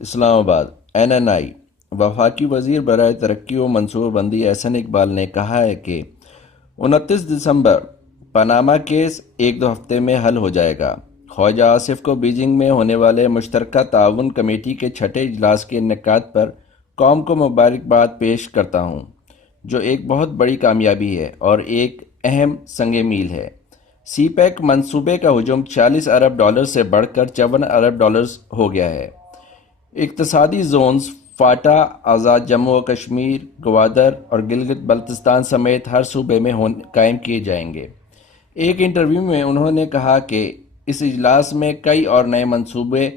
اسلام آباد NNI وفاقی وزیر برائے ترقی و منصوبہ بندی احسن اقبال نے کہا ہے کہ 29 دسمبر پاناما کیس ایک دو ہفتے میں حل ہو جائے گا۔ خواجہ آصف کو بیجنگ میں ہونے والے مشترکہ تعاون کمیٹی کے چھٹے اجلاس کے انعقاد پر قوم کو مبارکباد پیش کرتا ہوں، جو ایک بہت بڑی کامیابی ہے اور ایک اہم سنگ میل ہے۔ سی پیک منصوبے کا حجم $40 ارب سے بڑھ کر $54 ارب ہو گیا ہے۔ اقتصادی زونز فاٹا آزاد جموں و کشمیر، گوادر اور گلگت بلتستان سمیت ہر صوبے میں قائم کیے جائیں گے۔ ایک انٹرویو میں انہوں نے کہا کہ اس اجلاس میں کئی اور نئے منصوبے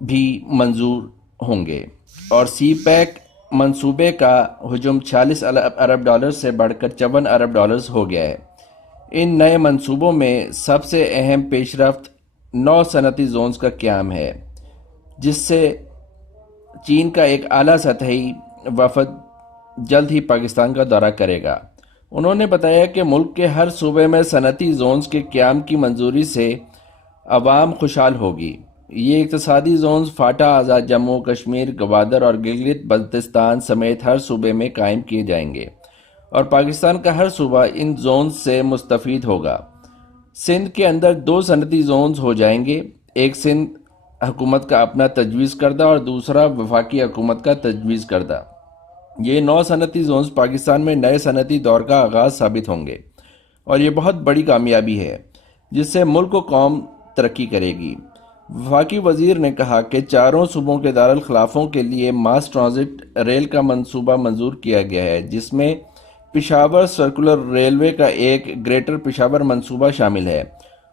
بھی منظور ہوں گے اور سی پیک منصوبے کا حجم $40 ارب سے بڑھ کر $54 ارب ہو گیا ہے۔ ان نئے منصوبوں میں سب سے اہم پیش رفت 9 صنعتی زونز کا قیام ہے، جس سے چین کا ایک اعلیٰ سطحی وفد جلد ہی پاکستان کا دورہ کرے گا۔ انہوں نے بتایا کہ ملک کے ہر صوبے میں صنعتی زونز کے قیام کی منظوری سے عوام خوشحال ہوگی۔ یہ اقتصادی زونز فاٹا آزاد جموں و کشمیر، گوادر اور گلگت بلتستان سمیت ہر صوبے میں قائم کیے جائیں گے اور پاکستان کا ہر صوبہ ان زونز سے مستفید ہوگا۔ سندھ کے اندر 2 صنعتی زونز ہو جائیں گے، ایک سندھ حکومت کا اپنا تجویز کردہ اور دوسرا وفاقی حکومت کا تجویز کردہ۔ یہ 9 صنعتی زونز پاکستان میں نئے صنعتی دور کا آغاز ثابت ہوں گے اور یہ بہت بڑی کامیابی ہے جس سے ملک و قوم ترقی کرے گی۔ وفاقی وزیر نے کہا کہ چاروں صوبوں کے دارالخلافوں کے لیے ماس ٹرانزٹ ریل کا منصوبہ منظور کیا گیا ہے، جس میں پشاور سرکولر ریلوے کا ایک گریٹر پشاور منصوبہ شامل ہے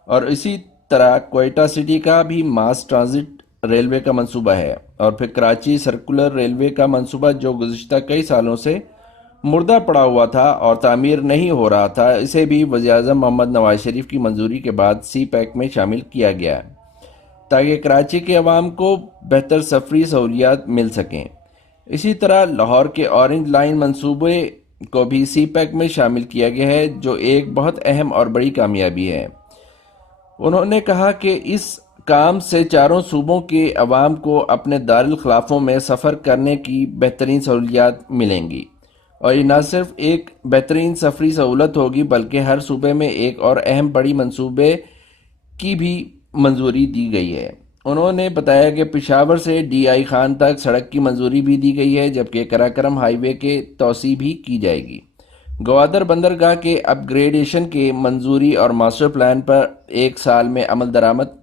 اور اسی طرح کوئٹہ سٹی کا بھی ماس ٹرانزٹ ریلوے کا منصوبہ ہے، اور پھر کراچی سرکولر ریلوے کا منصوبہ جو گزشتہ کئی سالوں سے مردہ پڑا ہوا تھا اور تعمیر نہیں ہو رہا تھا، اسے بھی وزیراعظم محمد نواز شریف کی منظوری کے بعد سی پیک میں شامل کیا گیا ہے تاکہ کراچی کے عوام کو بہتر سفری سہولیات مل سکیں۔ اسی طرح لاہور کے اورنج لائن منصوبے کو بھی سی پیک میں شامل کیا گیا ہے، جو ایک بہت اہم اور بڑی کامیابی ہے۔ انہوں نے کہا کہ اس کام سے چاروں صوبوں کے عوام کو اپنے دارالخلافوں میں سفر کرنے کی بہترین سہولیات ملیں گی، اور یہ نہ صرف ایک بہترین سفری سہولت ہوگی بلکہ ہر صوبے میں ایک اور اہم بڑی منصوبے کی بھی منظوری دی گئی ہے۔ انہوں نے بتایا کہ پشاور سے ڈی آئی خان تک سڑک کی منظوری بھی دی گئی ہے، جبکہ قراقرم ہائی وے کے توسیع بھی کی جائے گی۔ گوادر بندرگاہ کے اپ گریڈیشن کے منظوری اور ماسٹر پلان پر 1 سال میں عمل درآمد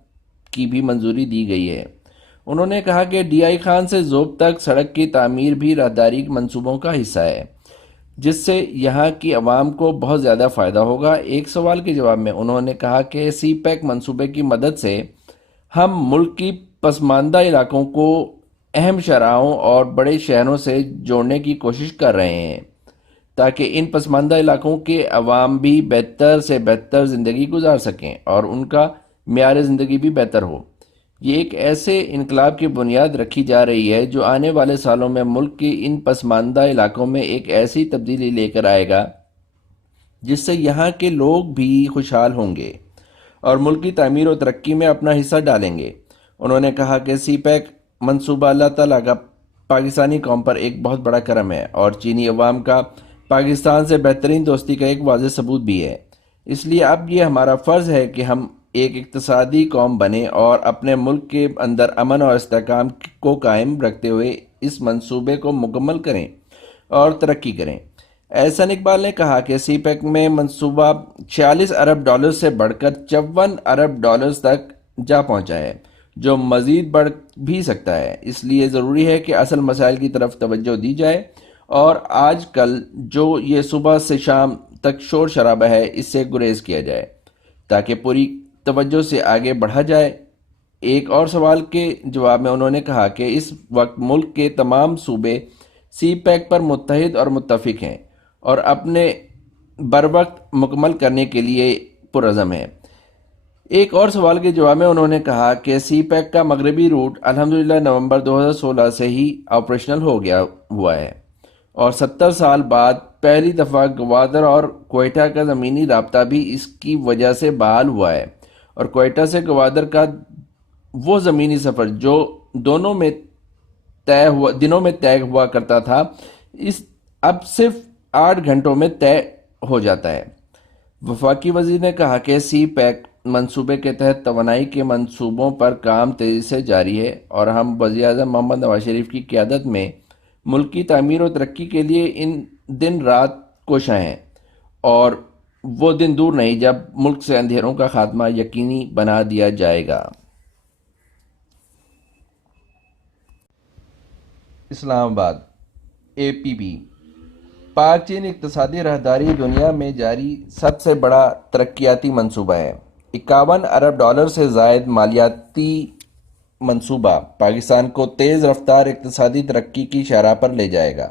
کی بھی منظوری دی گئی ہے۔ انہوں نے کہا کہ ڈی آئی خان سے ذوب تک سڑک کی تعمیر بھی راہداری منصوبوں کا حصہ ہے، جس سے یہاں کی عوام کو بہت زیادہ فائدہ ہوگا۔ ایک سوال کے جواب میں انہوں نے کہا کہ سی پیک منصوبے کی مدد سے ہم ملک کی پسماندہ علاقوں کو اہم شاہراہوں اور بڑے شہروں سے جوڑنے کی کوشش کر رہے ہیں تاکہ ان پسماندہ علاقوں کے عوام بھی بہتر سے بہتر زندگی گزار سکیں اور ان کا معیار زندگی بھی بہتر ہو۔ یہ ایک ایسے انقلاب کی بنیاد رکھی جا رہی ہے جو آنے والے سالوں میں ملک کی ان پسماندہ علاقوں میں ایک ایسی تبدیلی لے کر آئے گا جس سے یہاں کے لوگ بھی خوشحال ہوں گے اور ملک کی تعمیر و ترقی میں اپنا حصہ ڈالیں گے۔ انہوں نے کہا کہ سی پیک منصوبہ اللہ تعالیٰ کا پاکستانی قوم پر ایک بہت بڑا کرم ہے اور چینی عوام کا پاکستان سے بہترین دوستی کا ایک واضح ثبوت بھی ہے۔ اس لیے اب یہ ہمارا فرض ہے کہ ہم ایک اقتصادی قوم بنیں اور اپنے ملک کے اندر امن اور استحکام کو قائم رکھتے ہوئے اس منصوبے کو مکمل کریں اور ترقی کریں۔ احسن اقبال نے کہا کہ سی پیک میں منصوبہ $40 ارب سے بڑھ کر $54 ارب تک جا پہنچا ہے، جو مزید بڑھ بھی سکتا ہے۔ اس لیے ضروری ہے کہ اصل مسائل کی طرف توجہ دی جائے اور آج کل جو یہ صبح سے شام تک شور شرابہ ہے، اس سے گریز کیا جائے تاکہ پوری توجہ سے آگے بڑھا جائے۔ ایک اور سوال کے جواب میں انہوں نے کہا کہ اس وقت ملک کے تمام صوبے سی پیک پر متحد اور متفق ہیں اور اپنے بروقت مکمل کرنے کے لیے پرعزم ہیں۔ ایک اور سوال کے جواب میں انہوں نے کہا کہ سی پیک کا مغربی روٹ الحمدللہ نومبر 2016 سے ہی آپریشنل ہو گیا ہوا ہے اور 70 سال بعد پہلی دفعہ گوادر اور کوئٹہ کا زمینی رابطہ بھی اس کی وجہ سے بحال ہوا ہے، اور کوئٹہ سے گوادر کا وہ زمینی سفر جو دنوں میں طے ہوا کرتا تھا، اس اب صرف 8 گھنٹوں میں طے ہو جاتا ہے۔ وفاقی وزیر نے کہا کہ سی پیک منصوبے کے تحت توانائی کے منصوبوں پر کام تیزی سے جاری ہے اور ہم وزیر اعظم محمد نواز شریف کی قیادت میں ملک کی تعمیر و ترقی کے لیے ان دن رات کوشاں ہیں، اور وہ دن دور نہیں جب ملک سے اندھیروں کا خاتمہ یقینی بنا دیا جائے گا۔ اسلام آباد، APP۔ پاک چین اقتصادی راہداری دنیا میں جاری سب سے بڑا ترقیاتی منصوبہ ہے۔ 51 ارب ڈالر سے زائد مالیاتی منصوبہ پاکستان کو تیز رفتار اقتصادی ترقی کی شرح پر لے جائے گا۔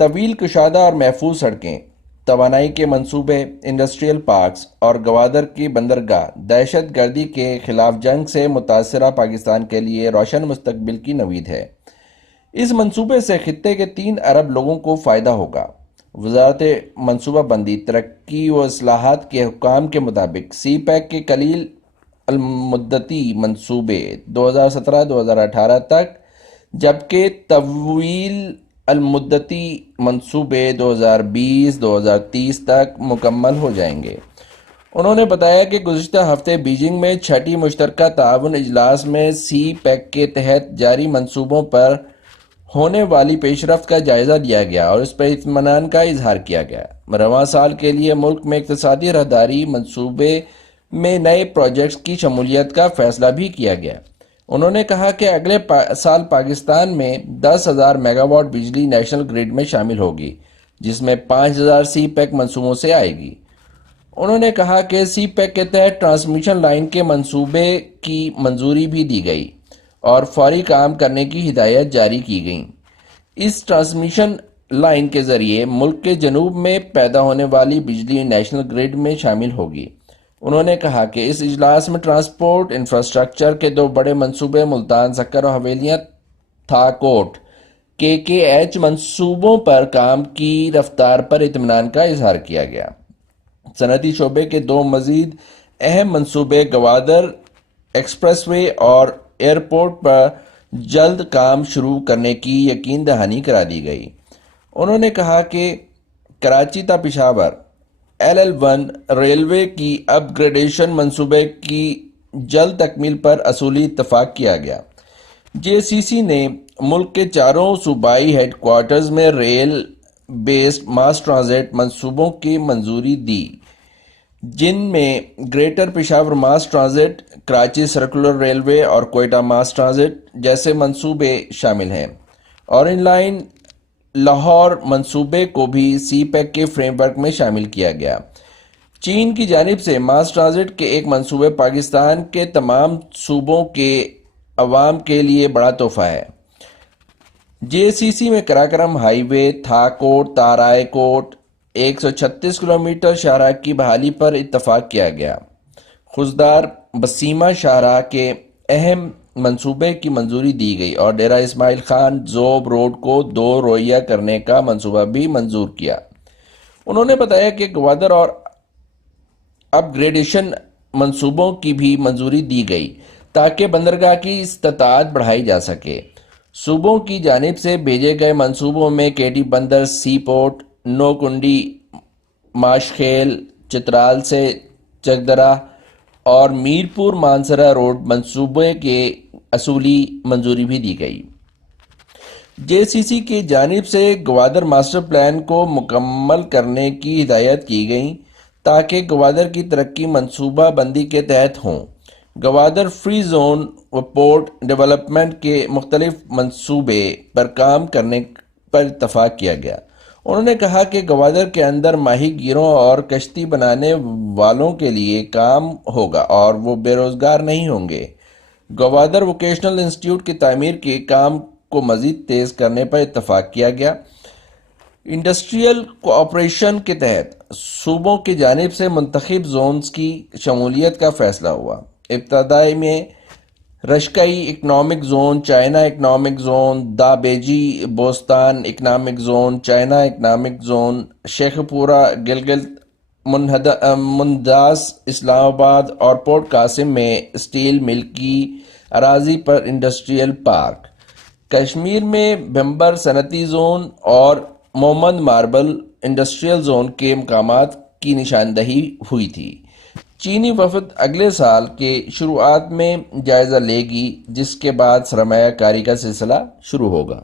طویل کشادہ اور محفوظ سڑکیں، توانائی کے منصوبے، انڈسٹریل پارکس اور گوادر کی بندرگاہ دہشت گردی کے خلاف جنگ سے متاثرہ پاکستان کے لیے روشن مستقبل کی نوید ہے۔ اس منصوبے سے خطے کے 3 ارب لوگوں کو فائدہ ہوگا۔ وزارت منصوبہ بندی، ترقی و اصلاحات کے حکام کے مطابق سی پیک کے قلیل المدتی منصوبے 2017-2018 تک، جبکہ طویل المدتی منصوبے 2020-2030 تک مکمل ہو جائیں گے۔ انہوں نے بتایا کہ گزشتہ ہفتے بیجنگ میں 6ٹی مشترکہ تعاون اجلاس میں سی پیک کے تحت جاری منصوبوں پر ہونے والی پیش رفت کا جائزہ لیا گیا اور اس پر اطمینان کا اظہار کیا گیا۔ رواں سال کے لیے ملک میں اقتصادی راہداری منصوبے میں نئے پروجیکٹس کی شمولیت کا فیصلہ بھی کیا گیا۔ انہوں نے کہا کہ اگلے سال پاکستان میں 10,000 میگا واٹ بجلی نیشنل گریڈ میں شامل ہوگی، جس میں 5,000 سی پیک منصوبوں سے آئے گی۔ انہوں نے کہا کہ سی پیک کے تحت ٹرانسمیشن لائن کے منصوبے کی منظوری بھی دی گئی اور فوری کام کرنے کی ہدایات جاری کی گئیں۔ اس ٹرانسمیشن لائن کے ذریعے ملک کے جنوب میں پیدا ہونے والی بجلی نیشنل گریڈ میں شامل ہوگی۔ انہوں نے کہا کہ اس اجلاس میں ٹرانسپورٹ انفراسٹرکچر کے 2 بڑے منصوبے ملتان سکر و حویلیاں تھاکوٹ KKH منصوبوں پر کام کی رفتار پر اطمینان کا اظہار کیا گیا۔ صنعتی شعبے کے 2 مزید اہم منصوبے گوادر ایکسپریس وے اور ایئرپورٹ پر جلد کام شروع کرنے کی یقین دہانی کرا دی گئی۔ انہوں نے کہا کہ کراچی تا پشاور LL1 ریلوے کی اپ گریڈیشن منصوبے کی جلد تکمیل پر اصولی اتفاق کیا گیا۔ JCC نے ملک کے 4 صوبائی ہیڈ کوارٹرز میں ریل بیسڈ ماس ٹرانزٹ منصوبوں کی منظوری دی، جن میں گریٹر پشاور ماس ٹرانزٹ، کراچی سرکولر ریلوے اور کوئٹہ ماس ٹرانزٹ جیسے منصوبے شامل ہیں، اور ان لائن لاہور منصوبے کو بھی سی پیک کے فریم ورک میں شامل کیا گیا۔ چین کی جانب سے ماس ٹرانزٹ کے ایک منصوبے پاکستان کے تمام صوبوں کے عوام کے لیے بڑا تحفہ ہے۔ JCC میں کراکرم ہائی وے تھاکوٹ تا رائے کوٹ 136 کلومیٹر شاہراہ کی بحالی پر اتفاق کیا گیا۔ خضدار بسیمہ شاہراہ کے اہم منصوبے کی منظوری دی گئی اور ڈیرہ اسماعیل خان زوب روڈ کو 2 رویہ کرنے کا منصوبہ بھی منظور کیا۔ انہوں نے بتایا کہ گوادر اور اپ گریڈیشن منصوبوں کی بھی منظوری دی گئی تاکہ بندرگاہ کی استطاعت بڑھائی جا سکے۔ صوبوں کی جانب سے بھیجے گئے منصوبوں میں KT بندر سی پورٹ، نو کنڈی ماشخیل، چترال سے چکدرہ اور میرپور مانسرہ روڈ منصوبے کے اصولی منظوری بھی دی گئی۔ JCC کی جانب سے گوادر ماسٹر پلان کو مکمل کرنے کی ہدایت کی گئیں تاکہ گوادر کی ترقی منصوبہ بندی کے تحت ہوں۔ گوادر فری زون و پورٹ ڈیولپمنٹ کے مختلف منصوبے پر کام کرنے پر اتفاق کیا گیا۔ انہوں نے کہا کہ گوادر کے اندر ماہی گیروں اور کشتی بنانے والوں کے لیے کام ہوگا اور وہ بے روزگار نہیں ہوں گے۔ گوادر ووکیشنل انسٹیٹیوٹ کی تعمیر کے کام کو مزید تیز کرنے پر اتفاق کیا گیا۔ انڈسٹریل کوآپریشن کے تحت صوبوں کی جانب سے منتخب زونز کی شمولیت کا فیصلہ ہوا۔ ابتدائی میں Rashakai economic zone, China economic zone, Dhabeji Bostan economic zone, China economic zone, Sheikhupura Gilgit منداس اسلام آباد اور پورٹ قاسم میں اسٹیل مل کی اراضی پر انڈسٹریل پارک۔ کشمیر میں بھمبر صنعتی زون اور مومند ماربل انڈسٹریل زون کے مقامات کی نشاندہی ہوئی تھی۔ چینی وفد اگلے سال کے شروعات میں جائزہ لے گی، جس کے بعد سرمایہ کاری کا سلسلہ شروع ہوگا۔